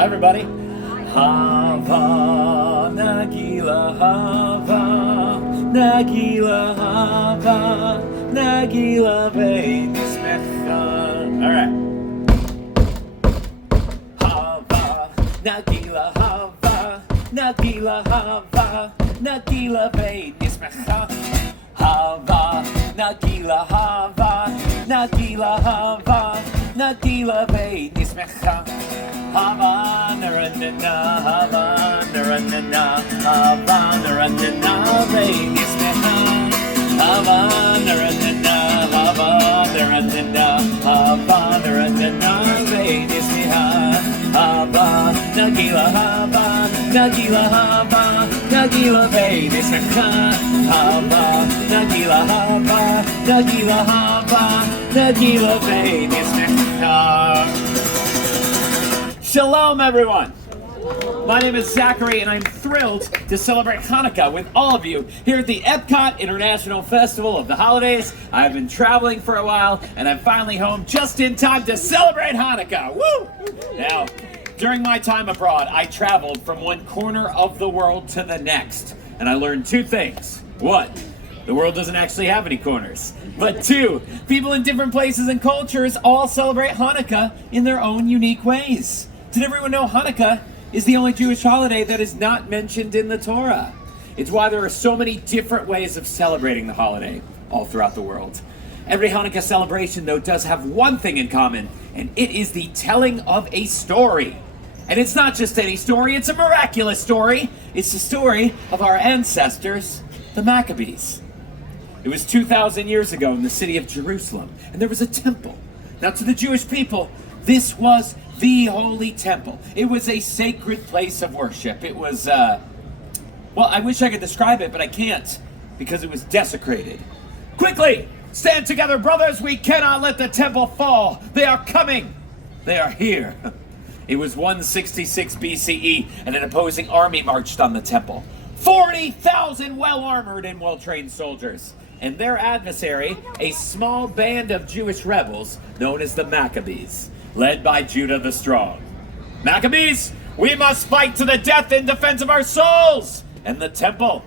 Hi, everybody. Hava, Nagila, Hava, Nagila, Hava, Nagila, Benismecha. All right. Hava, Nagila, Hava, Nagila, Hava, Nagila, Benismecha. Hava, Nagila, Hava, Nagila, Hava, Nagila, Benismecha. Hava, Naranana, Hava, Naranana, Hava, Naranana, Benismecha. Hava, Naranana, Hava, Naranana, Hava, Naranana, Benismecha. Hava, Nagila, Hava, Nagila, Hava, Nagila, Benismecha. Hava, Nagila, Hava, Nagila, Hava, Nagila, Benismecha. Shalom, everyone. My name is Zachary, and I'm thrilled to celebrate Hanukkah with all of you here at the Epcot International Festival of the Holidays. I've been traveling for a while, and I'm finally home just in time to celebrate Hanukkah. Woo! Now, during my time abroad, I traveled from one corner of the world to the next, and I learned two things. One, the world doesn't actually have any corners. But two, people in different places and cultures all celebrate Hanukkah in their own unique ways. Did everyone know Hanukkah is the only Jewish holiday that is not mentioned in the Torah? It's why there are so many different ways of celebrating the holiday all throughout the world. Every Hanukkah celebration, though, does have one thing in common, and it is the telling of a story. And it's not just any story, it's a miraculous story. It's the story of our ancestors, the Maccabees. It was 2,000 years ago in the city of Jerusalem, and there was a temple. Now, to the Jewish people, this was the Holy Temple. It was a sacred place of worship. It was, well, I wish I could describe it, but I can't, because it was desecrated. Quickly, stand together, brothers. We cannot let the temple fall. They are coming. They are here. It was 166 BCE, and an opposing army marched on the temple. 40,000 well-armored and well-trained soldiers. And their adversary, a small band of Jewish rebels known as the Maccabees, led by Judah the Strong. Maccabees, we must fight to the death in defense of our souls and the temple.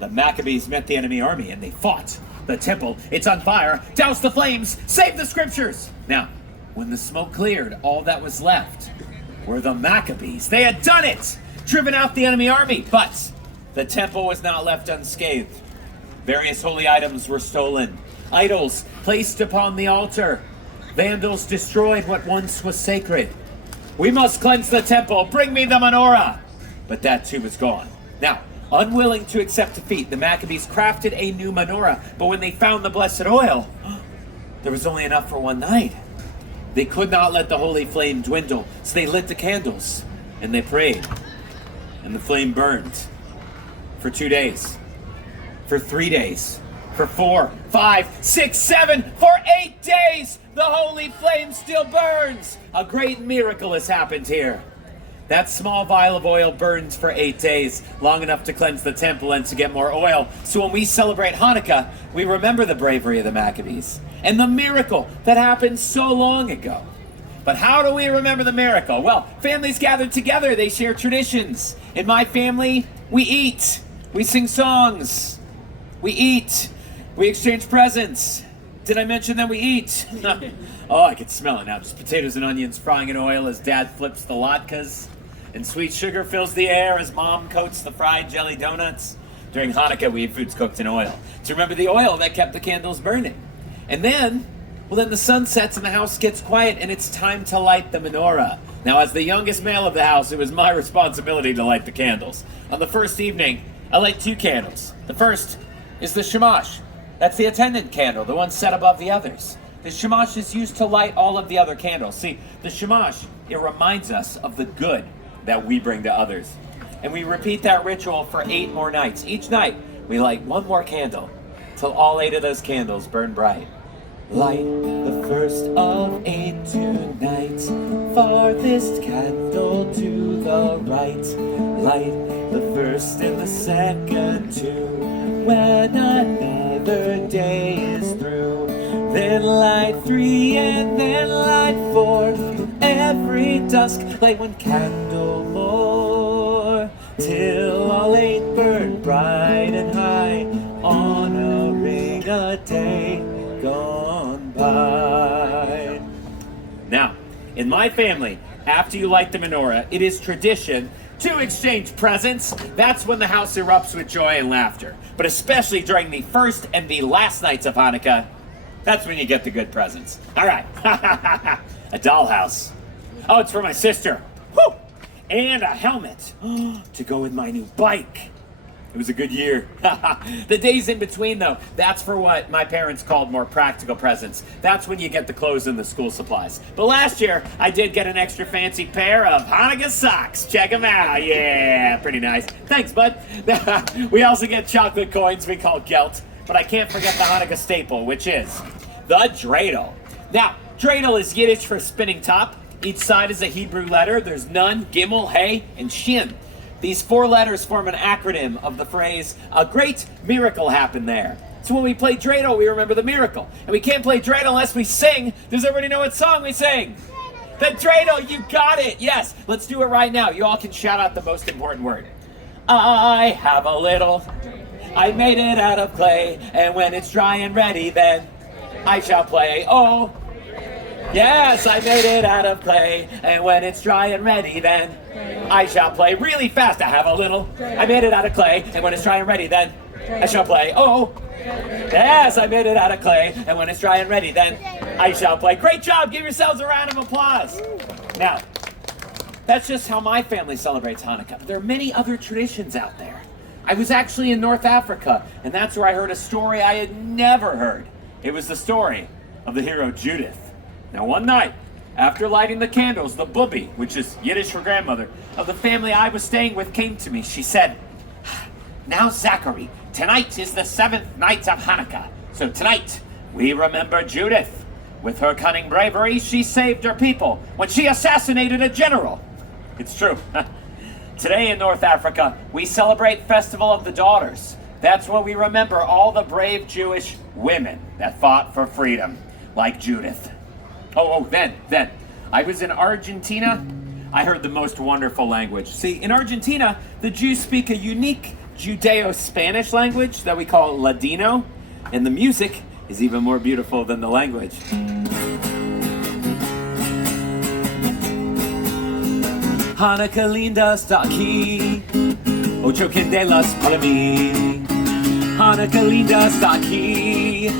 The Maccabees met the enemy army and they fought. The temple, it's on fire. Douse the flames. Save the scriptures. Now, when the smoke cleared, all that was left were the Maccabees. They had done it, driven out the enemy army, but the temple was not left unscathed. Various holy items were stolen. Idols placed upon the altar. Vandals destroyed what once was sacred. We must cleanse the temple. Bring me the menorah. But that too was gone. Now, unwilling to accept defeat, the Maccabees crafted a new menorah. But when they found the blessed oil, there was only enough for one night. They could not let the holy flame dwindle, so they lit the candles and they prayed. And the flame burned for 2 days, for 3 days, for 4, 5, 6, 7, for 8 days. The holy flame still burns. A great miracle has happened here. That small vial of oil burns for 8 days, long enough to cleanse the temple and to get more oil. So when we celebrate Hanukkah, we remember the bravery of the Maccabees and the miracle that happened so long ago. But how do we remember the miracle? Well, families gathered together, they share traditions. In my family, we eat, we sing songs, we eat, we exchange presents. Did I mention that we eat? Oh, I can smell it now. Just potatoes and onions frying in oil as Dad flips the latkes. And sweet sugar fills the air as Mom coats the fried jelly donuts. During Hanukkah, we eat foods cooked in oil to remember the oil that kept the candles burning. And then the sun sets and the house gets quiet and it's time to light the menorah. Now, as the youngest male of the house, it was my responsibility to light the candles. On the first evening, I light 2 candles. The first is the shamash. That's the attendant candle, the one set above the others. The shamash is used to light all of the other candles. See, the shamash, it reminds us of the good that we bring to others. And we repeat that ritual for 8 more nights. Each night, we light 1 more candle till all 8 of those candles burn bright. Light the first of 8 tonight, farthest candle to the right. Light the first and the second too, when another day is through. Then light 3 and then light 4, every at dusk, light one candle more, till all eight burn bright and high, honoring a day gone by. Now, in my family, after you light the menorah, it is tradition to exchange presents. That's when the house erupts with joy and laughter. But especially during the first and the last nights of Hanukkah, that's when you get the good presents. All right, a dollhouse. Oh, it's for my sister. Whew. And a helmet to go with my new bike. It was a good year. The days in between, though, that's for what my parents called more practical presents. That's when you get the clothes and the school supplies. But last year, I did get an extra fancy pair of Hanukkah socks. Check them out. Yeah, pretty nice. Thanks, bud. We also get chocolate coins we call gelt. But I can't forget the Hanukkah staple, which is the dreidel. Now, dreidel is Yiddish for spinning top. Each side is a Hebrew letter. There's Nun, Gimel, Hey, and Shin. These 4 letters form an acronym of the phrase, a great miracle happened there. So when we play dreidel, we remember the miracle. And we can't play dreidel unless we sing. Does everybody know what song we sing? The dreidel, you got it. Yes, let's do it right now. You all can shout out the most important word. I have a little, I made it out of clay, and when it's dry and ready, then I shall play. Oh, yes, I made it out of clay, and when it's dry and ready, then I shall play. Really fast. I have a little, I made it out of clay, and when it's dry and ready, then I shall play. Oh, yes, I made it out of clay, and when it's dry and ready, then I shall play. Great job. Give yourselves a round of applause. Now, that's just how my family celebrates Hanukkah. But there are many other traditions out there. I was actually in North Africa, and that's where I heard a story I had never heard. It was the story of the hero Judith. Now, one night, after lighting the candles, the bubi, which is Yiddish for grandmother, of the family I was staying with came to me. She said, now, Zachary, tonight is the 7th night of Hanukkah. So tonight, we remember Judith. With her cunning bravery, she saved her people when she assassinated a general. It's true. Today in North Africa, we celebrate Festival of the Daughters. That's when we remember all the brave Jewish women that fought for freedom, like Judith. Then, I was in Argentina. I heard the most wonderful language. See, in Argentina, the Jews speak a unique Judeo-Spanish language that we call Ladino, and the music is even more beautiful than the language. Hanukkah linda está aquí, ocho candelas para mí. Hanukkah linda está aquí,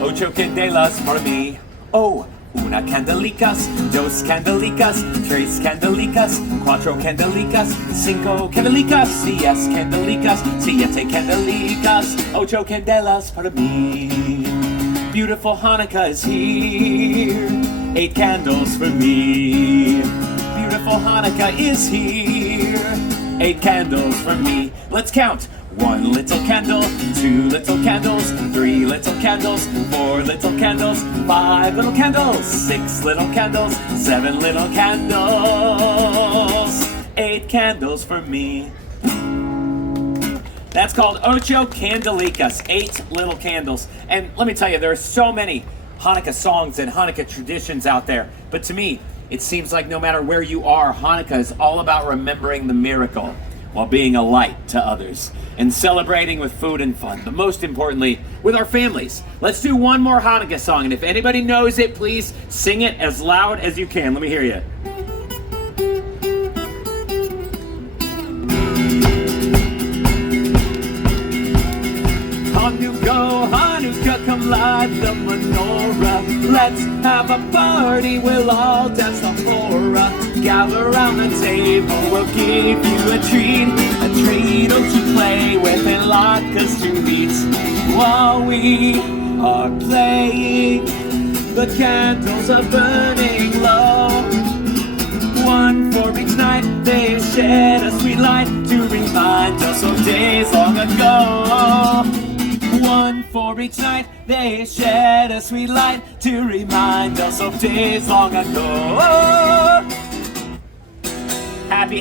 ocho candelas para mí. Oh, una candelicas, dos candelicas, tres candelicas, cuatro candelicas, cinco candelicas, seis candelicas, siete candelicas, ocho candelas para mí. Beautiful Hanukkah is here, 8 candles for me. Beautiful Hanukkah is here, 8 candles for me. Let's count. 1 little candle, 2 little candles, 3 little candles, 4 little candles, 5 little candles, 6 little candles, 7 little candles, 8 candles for me. That's called ocho candelicas, 8 little candles. And let me tell you, there are so many Hanukkah songs and Hanukkah traditions out there. But to me, it seems like no matter where you are, Hanukkah is all about remembering the miracle while being a light to others and celebrating with food and fun, but most importantly, with our families. Let's do one more Hanukkah song, and if anybody knows it, please sing it as loud as you can. Let me hear you. Hanukkah, Hanukkah, come light the menorah. Let's have a party, we'll all dance the hora. Gather around the table, we'll give you a dreidel to play with and latkes to eat. While we are playing, the candles are burning low. One for each night, they shed a sweet light to remind us of days long ago. One for each night, they shed a sweet light to remind us of days long ago. Happy